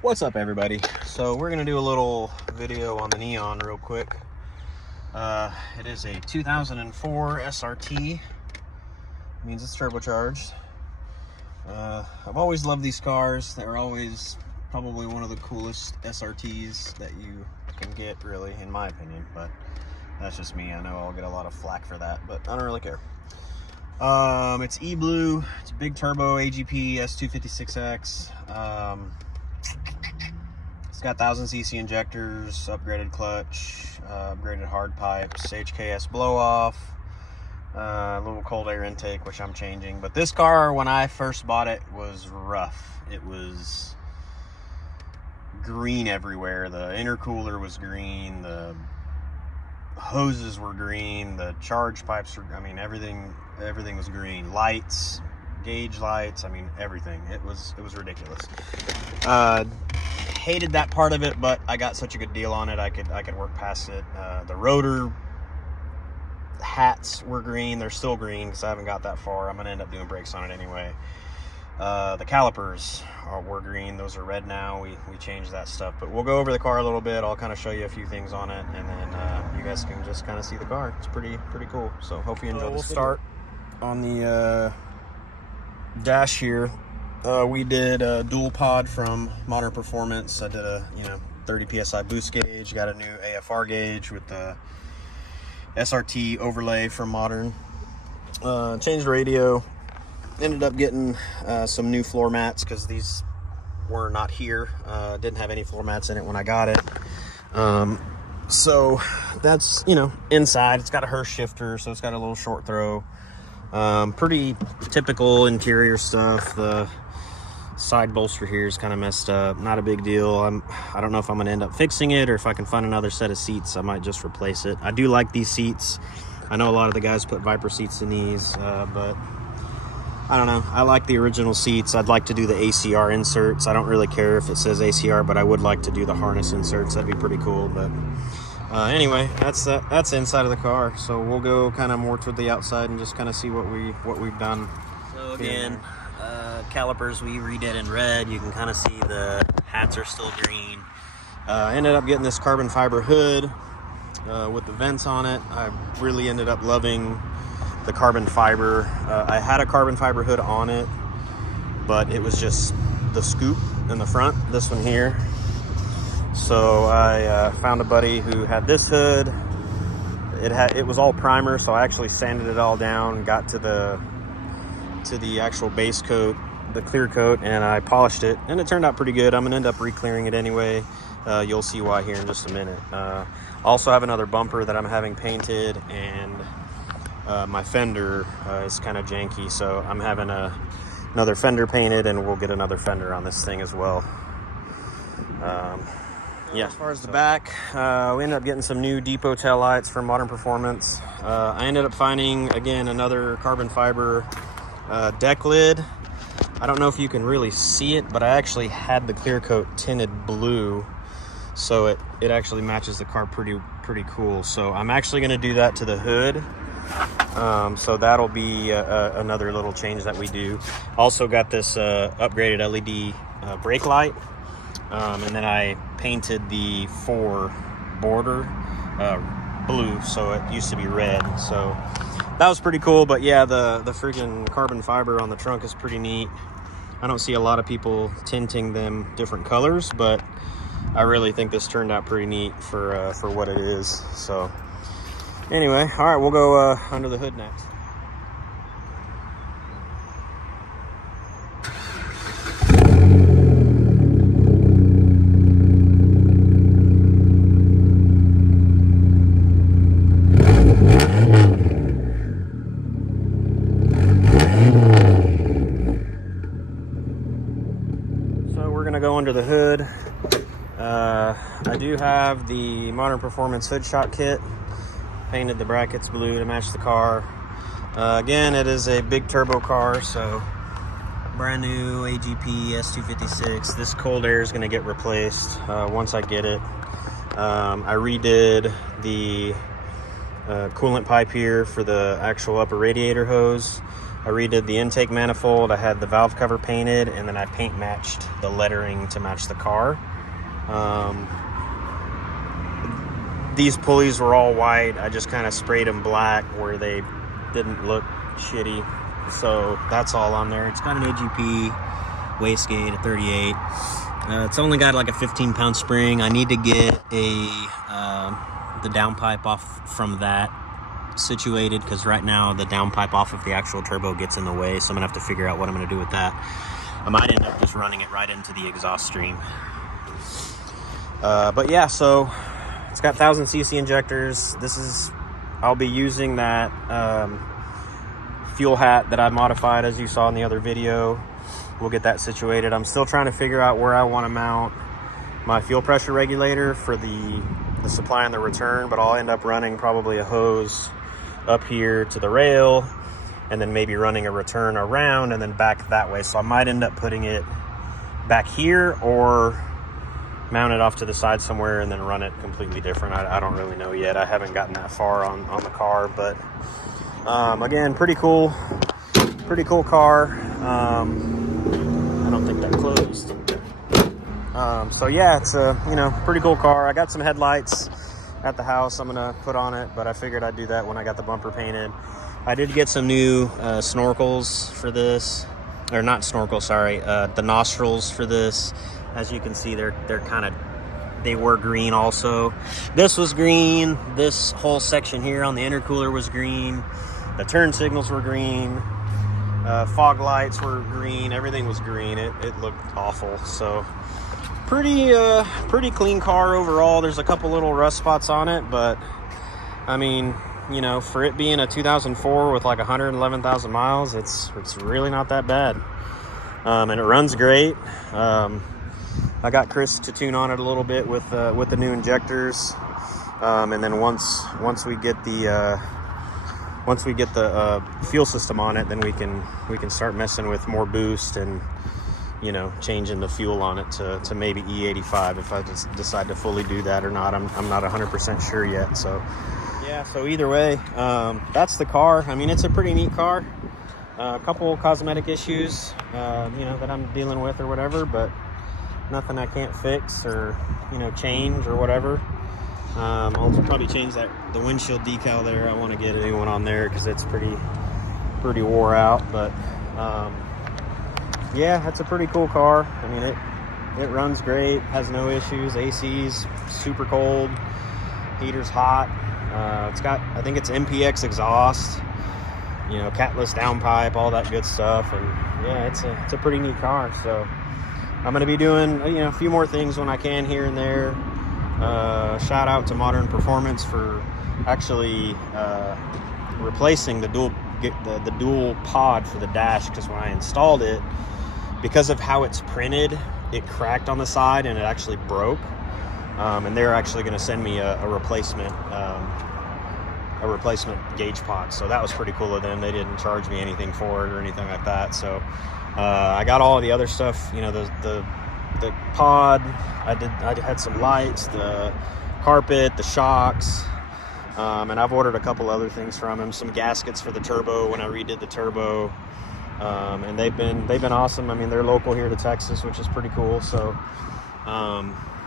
What's up, everybody? So we're gonna do a little video on the Neon real quick. It is a 2004 SRT, means it's turbocharged. I've always loved these cars. They're always probably one of the coolest SRTs that you can get, really, in my opinion, but that's just me. I know I'll get a lot of flack for that, but I don't really care. It's e-blue, it's a big turbo AGP S256X. It's got 1000cc injectors, upgraded clutch, upgraded hard pipes, HKS blow off, a little cold air intake, which I'm changing. But this car, when I first bought it, was rough. It was green everywhere. The intercooler was green, the hoses were green, the charge pipes were, I mean, everything was green. Lights, gauge lights, I mean, everything. It was ridiculous. Hated that part of it, but I got such a good deal on it, I could work past it. The rotor hats were green. They're still green because I haven't got that far. I'm gonna end up doing brakes on it anyway. The calipers were green. Those are red now. We changed that stuff, but we'll go over the car a little bit. I'll kind of show you a few things on it, and then you guys can just kind of see the car. It's pretty cool. So hope you enjoy this video. We'll start on the dash here. We did a dual pod from Modern Performance. I did a 30 psi boost gauge, got a new AFR gauge with the SRT overlay from Modern. Changed the radio. Ended up getting some new floor mats because these were not here. Didn't have any floor mats in it when I got it. So that's, inside. It's got a Hurst shifter, so it's got a little short throw. Pretty typical interior stuff. The side bolster here is kind of messed up. Not a big deal. I don't know if I'm gonna end up fixing it or if I can find another set of seats. I might just replace it. I do like these seats. I know a lot of the guys put Viper seats in these, but I don't know. I like the original seats. I'd like to do the ACR inserts. I don't really care if it says ACR, but I would like to do the harness inserts. That'd be pretty cool. But anyway, that's the inside of the car. So we'll go kind of more toward the outside and just kind of see what we've done. So again, calipers we redid in red. You can kind of see the hats are still green. Ended up getting this carbon fiber hood with the vents on it. I really ended up loving the carbon fiber. I had a carbon fiber hood on it, but it was just the scoop in the front, this one here. So I found a buddy who had this hood. It was all primer, so I actually sanded it all down, got to the actual base coat, the clear coat, and I polished it, and it turned out pretty good. I'm gonna end up re-clearing it anyway. You'll see why here in just a minute. Also have another bumper that I'm having painted, and my fender is kind of janky, so I'm having another fender painted, and we'll get another fender on this thing as well. Yeah, as far as the back, we ended up getting some new depot tail lights from Modern Performance. I ended up finding, again, another carbon fiber deck lid. I don't know if you can really see it, but I actually had the clear coat tinted blue, so it actually matches the car pretty cool. So I'm actually going to do that to the hood. So that'll be another little change that we do. Also got this upgraded LED brake light, and then I painted the 4 border blue, so it used to be red. So that was pretty cool. But yeah, the freaking carbon fiber on the trunk is pretty neat. I don't see a lot of people tinting them different colors, but I really think this turned out pretty neat for what it is. So anyway, all right, we'll go under the hood next. So we're gonna go under the hood. I do have the Modern Performance hood shot kit. Painted the brackets blue to match the car. Again, it is a big turbo car, so brand new AGP S256. This cold air is going to get replaced once I get it. I redid the coolant pipe here for the actual upper radiator hose. I redid the intake manifold. I had the valve cover painted, and then I paint matched the lettering to match the car. These pulleys were all white. I just kind of sprayed them black where they didn't look shitty. So that's all on there. It's got an AGP wastegate at 38. It's only got like a 15-pound spring. I need to get the downpipe off from that situated, because right now the downpipe off of the actual turbo gets in the way, so I'm gonna have to figure out what I'm gonna do with that. I might end up just running it right into the exhaust stream. But yeah, so it's got 1000cc injectors. I'll be using that fuel hat that I modified, as you saw in the other video. We'll get that situated. I'm still trying to figure out where I want to mount my fuel pressure regulator for the supply and the return, but I'll end up running probably a hose up here to the rail, and then maybe running a return around and then back that way. So I might end up putting it back here or mount it off to the side somewhere and then run it completely different. I don't really know yet. I haven't gotten that far on the car, but again, pretty cool car. I don't think that closed. So yeah, it's a pretty cool car. I got some headlights at the house I'm gonna put on it, but I figured I'd do that when I got the bumper painted. I did get some new snorkels for this, or not snorkels, sorry, the nostrils for this. As you can see, they were green also. This was green. This whole section here on the intercooler was green. The turn signals were green. Fog lights were green. Everything was green. It looked awful. So pretty clean car overall. There's a couple little rust spots on it, but I mean, for it being a 2004 with like 111,000 miles, it's really not that bad. And it runs great. I got Chris to tune on it a little bit with the new injectors, and then once we get the fuel system on it, then we can start messing with more boost and changing the fuel on it to maybe E85 if I just decide to fully do that or not. I'm not 100% sure yet. So yeah, so either way, that's the car. I mean, it's a pretty neat car. A couple cosmetic issues, that I'm dealing with or whatever, but nothing I can't fix or change or whatever. I'll probably change the windshield decal there. I want to get a new one on there because it's pretty wore out, but yeah, that's a pretty cool car. I mean, it runs great, has no issues. AC's super cold, heater's hot. It's got, I think it's MPX exhaust, catless downpipe, all that good stuff. And yeah, it's a pretty neat car. So I'm going to be doing a few more things when I can here and there. Shout out to Modern Performance for actually replacing the dual pod for the dash, because when I installed it, because of how it's printed, it cracked on the side and it actually broke. And they're actually going to send me a replacement gauge pod. So that was pretty cool of them. They didn't charge me anything for it or anything like that. So I got all of the other stuff, the pod. I had some lights, the carpet, the shocks, and I've ordered a couple other things from him. Some gaskets for the turbo when I redid the turbo. And they've been awesome. I mean, they're local here to Texas, which is pretty cool. So,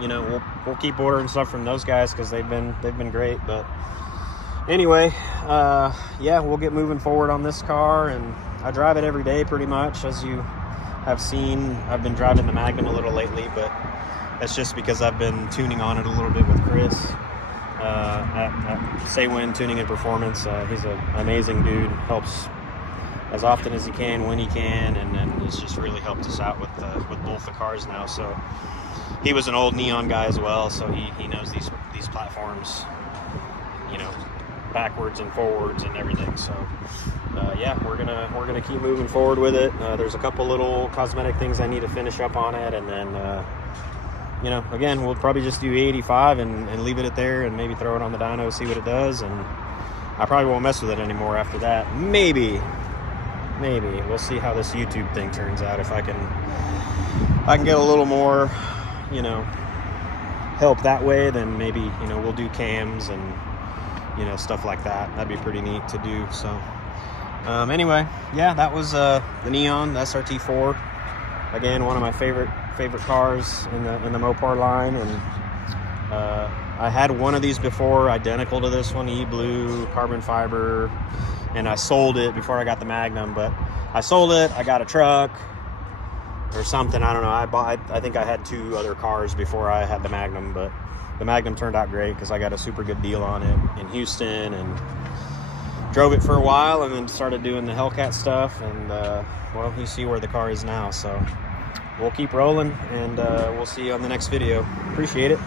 we'll keep ordering stuff from those guys because they've been great. But anyway, yeah, we'll get moving forward on this car, and I drive it every day pretty much, as you have seen. I've been driving the Magnum a little lately, but that's just because I've been tuning on it a little bit with Chris at Say When Tuning and Performance. He's an amazing dude. Helps as often as he can when he can, and it's just really helped us out with both the cars now. So he was an old Neon guy as well, so he knows these platforms, backwards and forwards and everything. So yeah, we're gonna keep moving forward with it. There's a couple little cosmetic things I need to finish up on it, and then again, we'll probably just do 85 and leave it at there, and maybe throw it on the dyno, see what it does. And I probably won't mess with it anymore after that. Maybe we'll see how this YouTube thing turns out. If I can get a little more help that way, then maybe we'll do cams and stuff like that. That'd be pretty neat to do. So Anyway, yeah, that was the Neon, the SRT-4. Again, one of my favorite cars in the Mopar line, and I had one of these before, identical to this one, E-Blue, carbon fiber, and I sold it before I got the Magnum. But I sold it, I got a truck or something, I don't know. I think I had 2 other cars before I had the Magnum, but the Magnum turned out great because I got a super good deal on it in Houston, and drove it for a while, and then started doing the Hellcat stuff, and well, you see where the car is now. So we'll keep rolling, and we'll see you on the next video. Appreciate it.